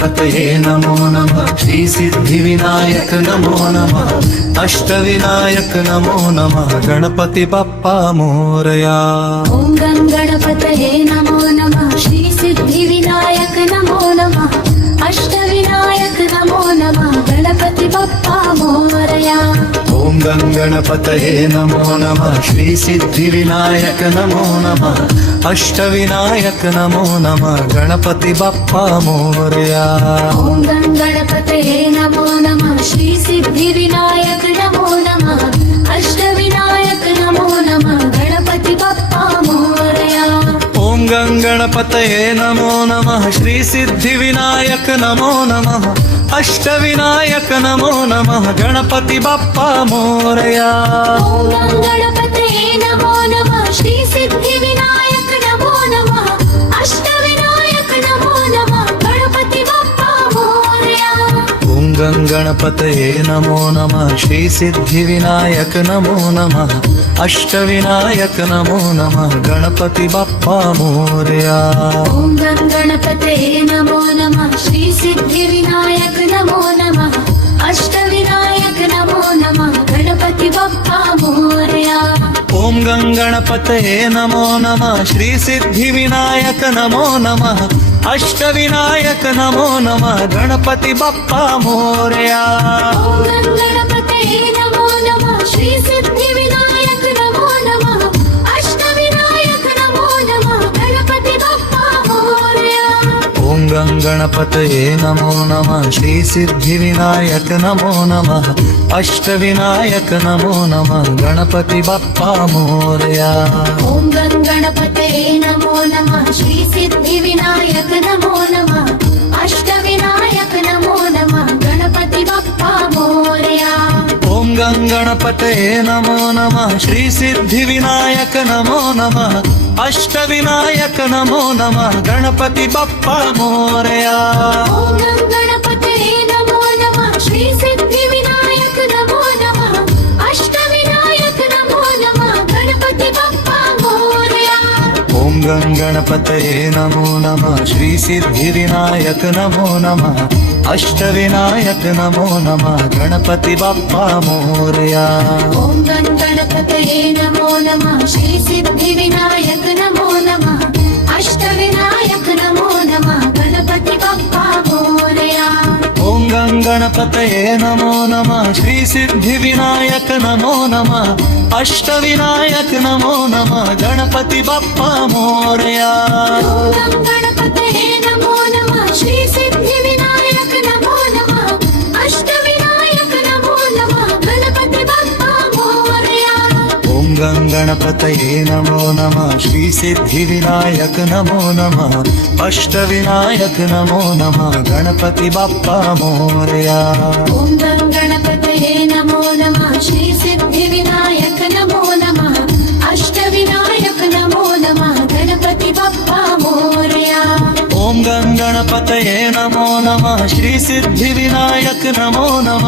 गणपतये नमो नमः श्री सिद्धिविनायक नमो नमः अष्टविनायक नमो नमः गणपति बप्पा मोरया। ॐ गणपतये नमो नमः श्री सिद्धिविनायक नमो नमः अष्टविनायक नमो नमः गणपति बप्पा मोरया। ॐ गणपतये नमो नमः श्री सिद्धिविनायक नमो नमः अष्टविनायक नमो नमः गणपति बप्पा मोरया। ॐ गणपतये नमो नमः श्री सिद्धिविनायक नमो नमः अष्टविनायक नमो नमः गणपति बप्पा मोरया। ॐ गणपतये नमो नमः श्री सिद्धिविनायक नमो नमः अष्टविनायक नमो नमः गणपति बप्पा मोरया। ॐ गणपतये नमो नमः श्री सिद्धिविनायक नमो नमः अष्टविनायक नमो नमः गणपति बप्पा मोरया। ॐ गणपतये नमो नमः श्री सिद्धिविनायक नमो नमः अष्टविनायक नमो नमः गणपति बप्पा मोरया। ॐ गणपतये नमो नमः श्री सिद्धिविनायक नमो नमः अष्टविनायक नमो नमः गणपति बप्पा मोरया। ॐ गणपतये नमो नमः श्री सिद्धिविनायक नमो नमः अष्टविनायक नमो नमः गणपति बप्पा मोरया। ॐ गणपतये नमो नमः श्री सिद्धिविनायक नमो नमः अष्टविनायक नमो नमः गणपति बप्पा मोरया। ॐ गणपतये नमो नमः श्री सिद्धिविनायक नमो नमः अष्टविनायक नमो नमः गणपति बप्पा मोरया। ॐ गणपतये नमो नमः श्री सिद्धिविनायक नमो नमः अष्टविनायक नमो नमः गणपति बप्पा मोरया। ॐ गणपतये नमो नमः श्री सिद्धिविनायक नमो नमः अष्टविनायक नमो नमः गणपति बप्पा मोरया। ॐ गणपतये नमो नमः श्री सिद्धिविनायक नमो नमः अष्टविनायक नमो नमः गणपति बप्पा मोरया। ॐ गणपतये नमो नमः श्री सिद्धिविनायक नमो नमः अष्टविनायक नमो नमः गणपति बप्पा मोरया। ॐ गणपतये नमो नमः श्री सिद्धिविनायक नमो नमः अष्टविनायक नमो नमः गणपति बप्पा मोरया। ॐ गणपतये नमो नमः श्री सिद्धिविनायक नमो नमः अष्टविनायक नमो नमः गणपति बप्पा मोरया। ॐ गणपतये नमो नमः श्री सिद्धिविनायक नमो नमः अष्टविनायक नमो नमः गणपति बप्पा मोरया। ॐ गणपतये नमो नमः श्री सिद्धिविनायक नमो नमः अष्टविनायक नमो नमः गणपति बप्पा मोरया। ॐ गणपतये नमो नमः श्री सिद्धिविनायक नमो नमः अष्टविनायक नमो नमः गणपति बप्पा मोरया। ॐ गणपतये नमो नमः श्री सिद्धिविनायक नमो नमः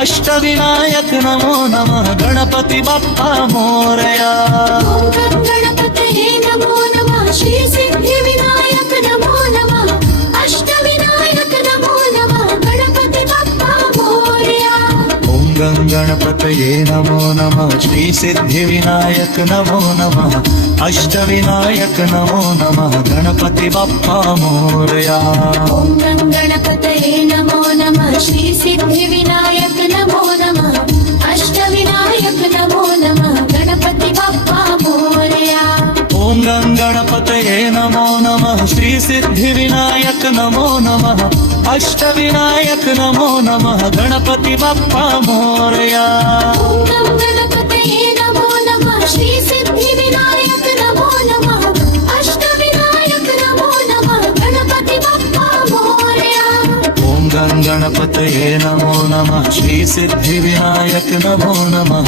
अष्टविनायक नमो नमः गणपति बप्पा मोरया। ॐ गणपतये नमो नमः श्री सिद्धिविनायक नमो नमः अष्टविनायक नमो नमः गणपति बप्पा मोरया। ॐ गणपतये नमो नमः श्री सिद्धिविनायक नमो नमः अष्टविनायक नमो नमः गणपति बप्पा मोरया। ॐ गणपतये नमो नमः श्री सिद्धिविनायक नमो नमः अष्टविनायक नमो नमः गणपति बप्पा मोरया। ॐ गणपतये नमो नमः श्री सिद्धिविनायक नमो नमः अष्टविनायक नमो नमः गणपति बप्पा मोरया। ॐ गणपतये नमो नमः श्री सिद्धिविनायक नमो नमः अष्टविनायक नमो नमः गणपति बप्पा मोरया। ॐ गणपतये नमो नमः श्री सिद्धिविनायक नमो नमः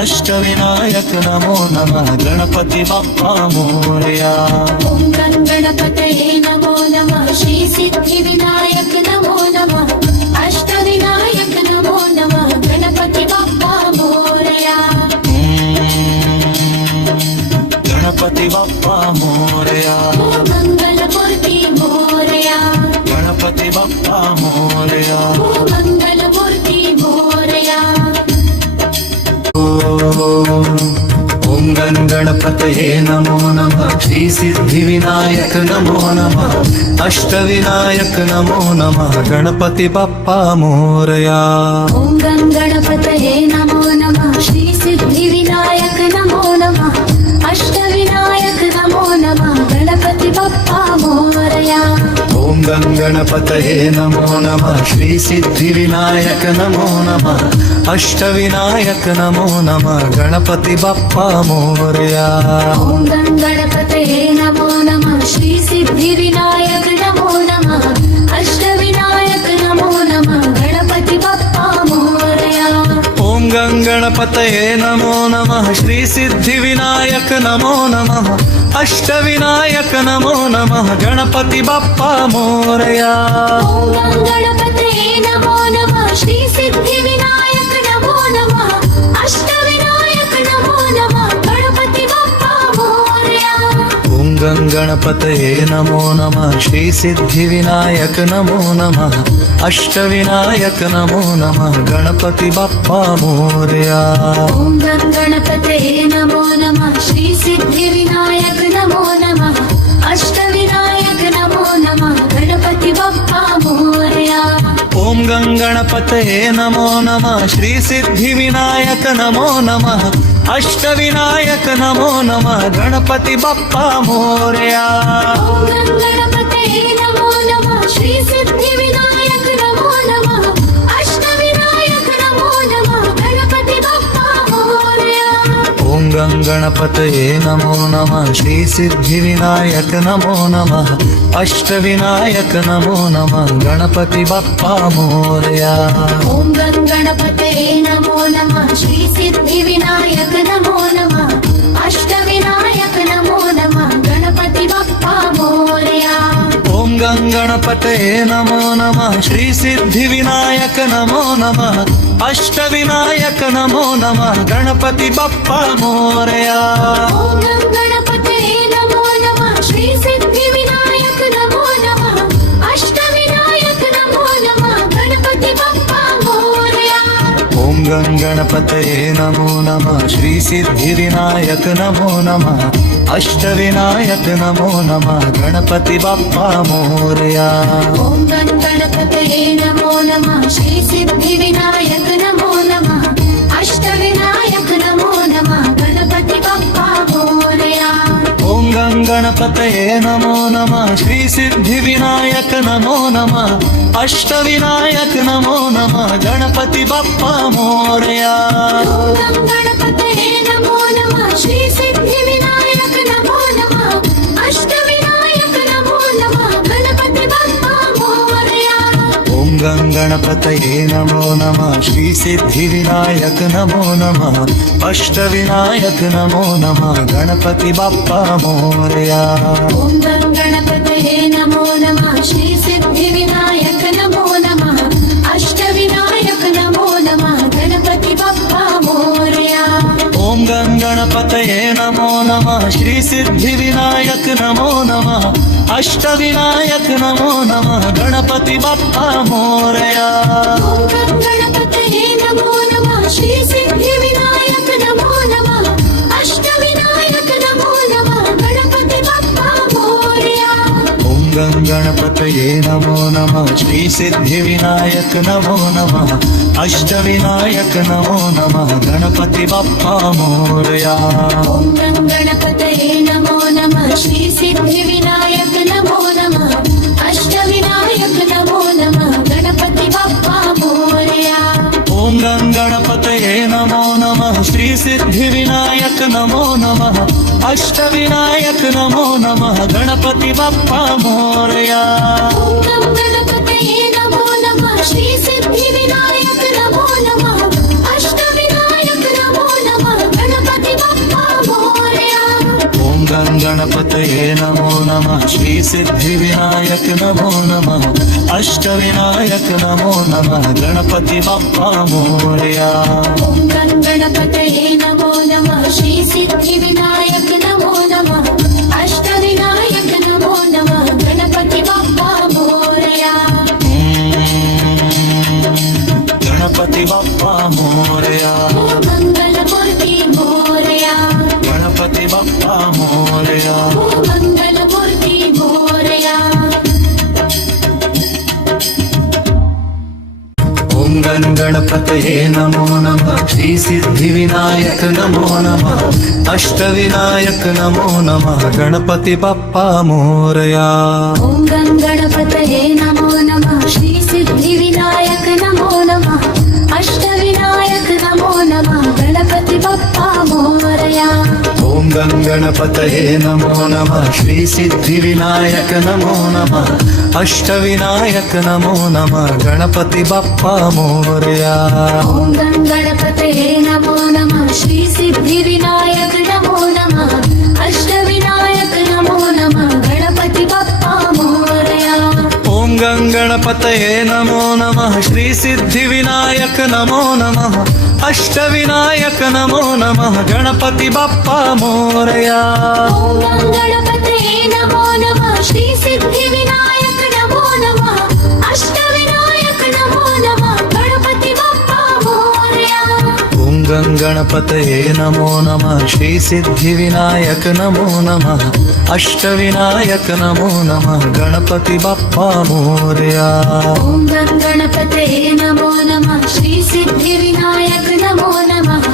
अष्टविनायक नमो नमः गणपति बप्पा मोरया। ॐ गणपतये नमो नमः श्री सिद्धिविनायक नमो नमः अष्टविनायक नमो नमः गणपति बप्पा मोरया। गणपति बप्पा मोरया। मंगलमूर्ति मोरया। गणपति बाप्पा मोरया। ओ मंगलमूर्ती मोरया। ओम गण गणपतये नमो नमः। श्री सिद्धि विनायक नमो नमः। अष्टविनायक नमो नमः। गणपति बाप्पा मोरया। ओम गण गणपतये नमो नमः। श्री सिद्धि विनायक नमो नमः। अष्टविनायक नमो नमः। गणपति बाप्पा मोरया। ओम गण गणपतये नमो नमः। श्री सिद्धि विनायक नमो नमः। अष्टविनायक नमो नमः। गणपति बाप्पा मोरया। ओम गण गणपतये नमो नमः। श्री सिद्धि विनायक नमो नमः। अष्टविनायक नमो नमः। गणपति बाप्पा मोरया। ओम गण गणपतये नमो नमः। श्री सिद्धि विनायक नमो नमः। अष्टविनायक नमो नमः। गणपति बाप्पा मोरया। ओम गण गणपतये नमो नमः। श्री सिद्धि विनायक नमो नमः। अष्टविनायक नमो नमः। गणपति बाप्पा मोरया। ओम गण गणपतये नमो नमः। श्री सिद्धि विनायक नमो नमः। अष्टविनायक नमो नमः। गणपति बाप्पा मोरया। ओम गण गणपतये नमो नमः। श्री सिद्धि विनायक नमो नमः। अष्टविनायक नमो नमः। गणपति बाप्पा मोरया। ओम गण गणपतये नमो नमः। श्री सिद्धि विनायक नमो नमः। अष्टविनायक नमो नमः। गणपति बाप्पा मोरया। ओम गण गणपतये नमो नमः। श्री सिद्धि विनायक नमो नमः। अष्टविनायक नमो नमः। गणपति बाप्पा मोरया। ओम गण गणपतये नमो नमः। श्री सिद्धि विनायक नमो नमः। अष्टविनायक नमो नमः। गणपति बाप्पा मोरया। ओम गण गणपतये नमो नमः। श्री सिद्धि विनायक नमो नमः। अष्टविनायक नमो नमः। गणपति बाप्पा मोरया। ओम गण गणपतये नमो नमः। श्री सिद्धि विनायक नमो नमः। अष्टविनायक नमो नमः। गणपति बाप्पा मोरया। ओम गण गणपतये नमो नमः। श्री सिद्धि विनायक नमो नमः। अष्टविनायक नमो नमः। गणपति बाप्पा मोरया। ओम गण गणपतये नमो नमः। श्री सिद्धि विनायक नमो नमः। अष्टविनायक नमो नमः। गणपति बाप्पा मोरया। ओम गण गणपतये नमो नमः। श्री सिद्धि विनायक नमो नमः। अष्टविनायक नमो नमः। गणपति बाप्पा मोरया। ओम गण गणपतये नमो नमः। श्री सिद्धि विनायक नमो नमः। अष्टविनायक नमो नमः। गणपति बाप्पा मोरया। ओम गण गणपतये नमो नमः। श्री सिद्धि विनायक नमो नमः। अष्टविनायक नमो नमः। गणपति बाप्पा मोरया। ओम गण गणपतये नमो नमः। श्री सिद्धि विनायक नमो नमः। अष्टविनायक नमो नमः। गणपति बाप्पा मोरया। ओम गण गणपतये नमो नमः। श्री सिद्धि विनायक नमो नमः। अष्टविनायक नमो नमः। गणपति बाप्पा मोरया। ओम गण गणपतये नमो नमः। श्री सिद्धि विनायक नमो नमः। अष्टविनायक नमो नमः। गणपति बाप्पा मोरया। ओम गण गणपतये नमो नमः। श्री सिद्धि विनायक नमो नमः। अष्टविनायक नमो नमः। गणपति बाप्पा मोरया। ओम गण गणपतये नमो नमः। श्री सिद्धि विनायक नमो नमः। अष्टविनायक नमो नमः। गणपति बाप्पा मोरया। ओम गण गणपतये नमो नमः। श्री सिद्धि विनायक नमो नमः। अष्टविनायक नमो नमः। गणपति बाप्पा मोरया। ओम गण गणपतये नमो नमः। श्री सिद्धि विनायक नमो नमः। अष्टविनायक नमो नमः। गणपति बाप्पा मोरया। ओम गण गणपतये नमो नमः। श्री सिद्धि विनायक नमो नमः। अष्टविनायक नमो नमः। गणपति बाप्पा मोरया। ओम गण गणपतये नमो नमः। श्री सिद्धि विनायक नमो नमः। अष्टविनायक नमो नमः। गणपति बाप्पा मोरया। ओम गण गणपतये नमो नमः। श्री सिद्धि विनायक नमो नमः। अष्टविनायक नमो नमः। गणपति बाप्पा मोरया। बाप्पा मोरया मंगलमूर्ती मोरया ओम गण गणपतये नमो नमः श्री सिद्धिविनायक नमो नमः अष्टविनायक नमो नमः गणपति बाप्पा मोरया ओम गं गणपतये नमो नमः श्री सिद्धिविनायक नमो नमः अष्टविनायक नमो नमः गणपति बाप्पा मोरया ओम गं गणपतये नमो नमः श्री सिद्धिविनायक नमो नमः अष्टविनायक नमो नमः गणपति बाप्पा मोरया ओम गं गणपतये नमो नमः श्री सिद्धिविनायक नमो नमः अष्टविनायक नमो नमः गणपति बाप्पा मोरया ओम गं गणपतये नमो नमः श्री सिद्धिविनायक नमो नमः अष्टविनायक नमो नमः गणपति बाप्पा मोरया ओम गं गणपतये नमो नमः श्री सिद्धिविनायक नमो नमः अष्टविनायक नमो नमः गणपति बाप्पा मोरया ओम गं गणपतये नमो नमः श्री सिद्धिविनायक नमो नमः अष्टविनायक नमो नमः गणपति बाप्पा मोरया ओम गं गणपतये नमो नमः श्री सिद्धिविनायक नमो नमः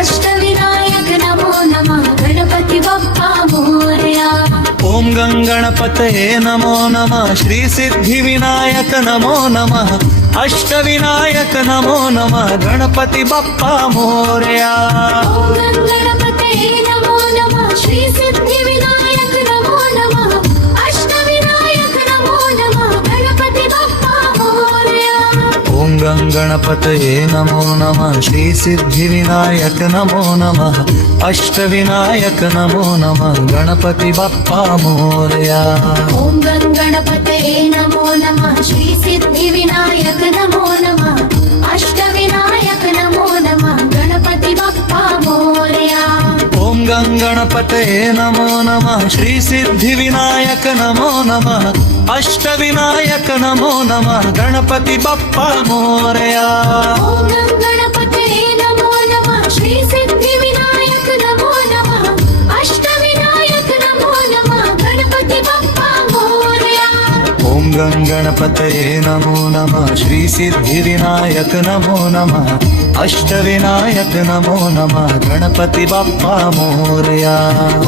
अष्टविनायक नमो नमः गणपति बाप्पा मोरया ओम गं गणपतये नमो नमः श्री सिद्धिविनायक नमो नमः अष्टविनायक नमो नमः गणपति बाप्पा मोरया ओम गं गणपतये नमो नमः श्री सिद्धिविनायक नमो नमः अष्टविनायक नमो नमः गणपति बाप्पा मोरया ओम गं गणपतये नमो नमः श्री सिद्धिविनायक नमो नमः अष्टविनायक नमो नमः गणपति बाप्पा मोरया ओम गं गणपतये नमो नमः श्री सिद्धिविनायक नमो नमः अष्टविनायक नमो नमः गणपति बाप्पा मोरया ओम गं गणपतये नमो नमः श्री सिद्धिविनायक नमो नमः अष्टविनायक नमो नमः गणपति बाप्पा मोरया ओम गं गणपतये नमो नमः श्री सिद्धिविनायक नमो नमः अष्टविनायक नमो नमः गणपति बाप्पा मोरया ओम गं गणपतये नमो नमः श्री सिद्धिविनायक नमो नमः अष्टविनायक नमो नमः गणपति बाप्पा मोरया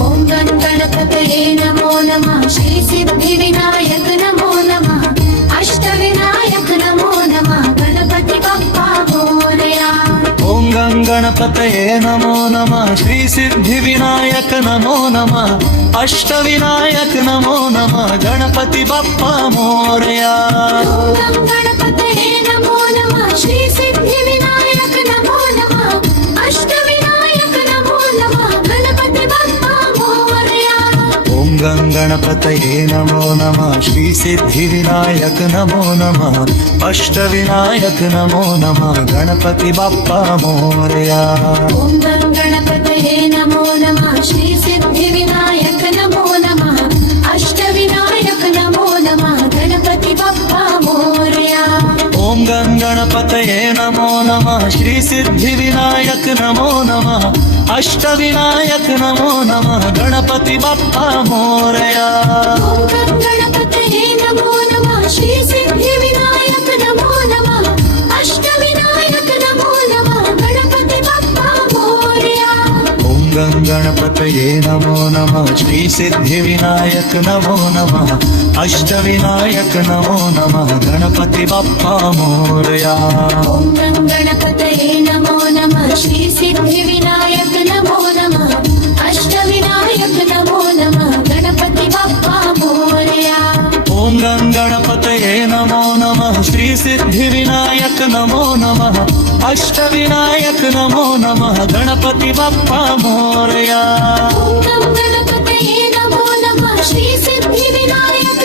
ओम गं गणपतये नमो नमः श्री सिद्धिविनायक नमो नमः अष्टविनायक नमो नमः गणपति बाप्पा मोरया ओम गं गणपतये नमो नमः श्री सिद्धिविनायक नमो नमः अष्टविनायक नमो नमः गणपति बाप्पा मोरया ओम गं गणपतये नमो नमः श्री सिद्धिविनायक नमो नमः अष्टविनायक नमो नमः गणपति बाप्पा मोरया ओम गं गणपतये नमो नमः श्री सिद्धिविनायक नमो नमः अष्टविनायक नमो नमः गणपति बाप्पा मोरया ओम गं गणपतये नमो नमः श्री सिद्धिविनायक नमो नमः अष्टविनायक नमो नमः गणपति बाप्पा मोरया ओम गं गणपतये नमो नमः श्री सिद्धिविनायक नमो नमः अष्टविनायक नमो नमः गणपति बाप्पा मोरया ओम गं गणपतये नमो नमः श्री सिद्धिविनायक नमो नमः अष्टविनायक नमो नमः गणपति बाप्पा मोरया ओम गं गणपतये नमो नमः श्री सिद्धिविनायक नमो नमः अष्टविनायक नमो नमः गणपति बाप्पा मोरया ओम गं गणपतये नमो नमः श्री सिद्धिविनायक नमो नमः अष्टविनायक नमो नमः गणपति बाप्पा मोरया ओम गं गणपतये नमो नमः श्री सिद्धिविनायक नमो नमः अष्टविनायक नमो नमः गणपति बाप्पा मोरया ओम गं गणपतये नमो नमः श्री सिद्धिविनायक